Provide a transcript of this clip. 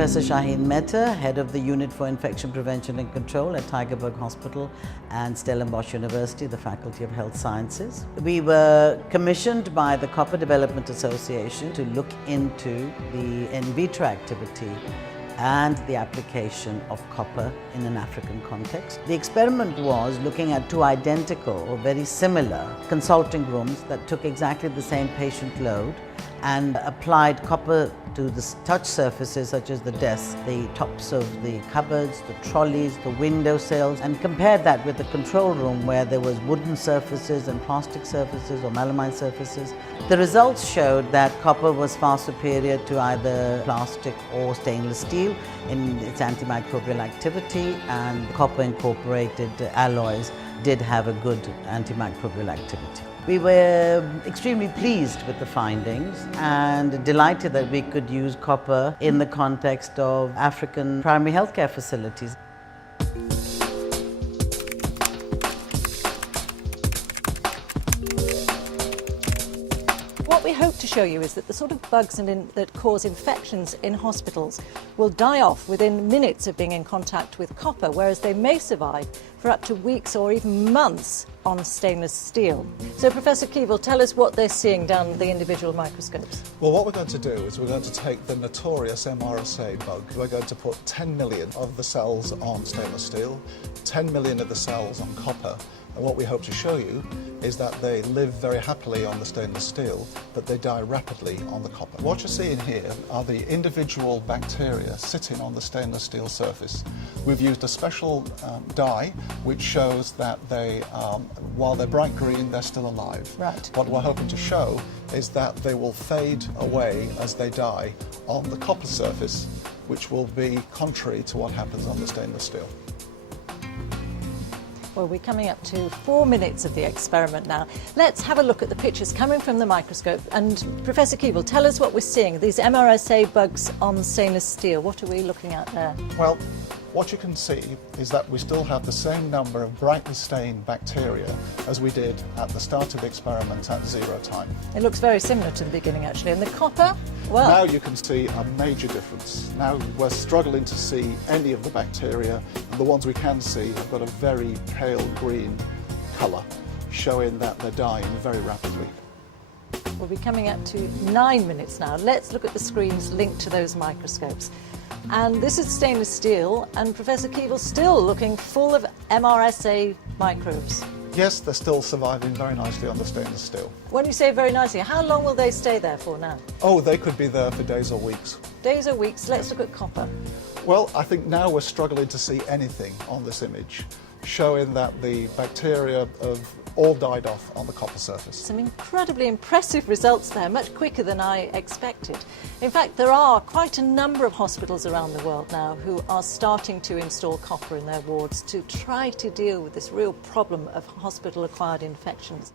Professor Shaheen Mehta, Head of the Unit for Infection Prevention and Control at Tygerberg Hospital and Stellenbosch University, the Faculty of Health Sciences. We were commissioned by the Copper Development Association to look into the in vitro activity and the application of copper in an African context. The experiment was looking at two identical or very similar consulting rooms that took exactly the same patient load and applied copper to the touch surfaces such as the desks, the tops of the cupboards, the trolleys, the window sills, and compared that with the control room where there was wooden surfaces and plastic surfaces or melamine surfaces. The results showed that copper was far superior to either plastic or stainless steel in its antimicrobial activity, and copper incorporated alloys did have a good antimicrobial activity. We were extremely pleased with the findings and delighted that we could use copper in the context of African primary healthcare facilities. What we hope to show you is that the sort of bugs that cause infections in hospitals will die off within minutes of being in contact with copper, whereas they may survive for up to weeks or even months on stainless steel. So Professor Keevil, tell us what they're seeing down the individual microscopes. Well, what we're going to do is we're going to take the notorious MRSA bug. We're going to put 10 million of the cells on stainless steel, 10 million of the cells on copper. And what we hope to show you is that they live very happily on the stainless steel, but they die rapidly on the copper. What you're seeing here are the individual bacteria sitting on the stainless steel surface. We've used a special dye which shows that they, while they're bright green, they're still alive. Right. What we're hoping to show is that they will fade away as they die on the copper surface, which will be contrary to what happens on the stainless steel. Well, we're coming up to 4 minutes of the experiment now. Let's have a look at the pictures coming from the microscope. And Professor Keevil, tell us what we're seeing. These MRSA bugs on stainless steel, what are we looking at there? Well, what you can see is that we still have the same number of brightly stained bacteria as we did at the start of the experiment at 0 time. It looks very similar to the beginning, actually. And the copper, well... Now you can see a major difference. Now we're struggling to see any of the bacteria, and the ones we can see have got a very pale green colour, showing that they're dying very rapidly. We'll be coming up to 9 minutes now. Let's look at the screens linked to those microscopes. And this is stainless steel, and Professor Keevil's still looking full of MRSA microbes. Yes, they're still surviving very nicely on the stainless steel. When you say very nicely, how long will they stay there for now? Oh, they could be there for days or weeks. Days or weeks. Let's look at copper. Well, I think now we're struggling to see anything on this image, showing that the bacteria have all died off on the copper surface. Some incredibly impressive results there, much quicker than I expected. In fact, there are quite a number of hospitals around the world now who are starting to install copper in their wards to try to deal with this real problem of hospital-acquired infections.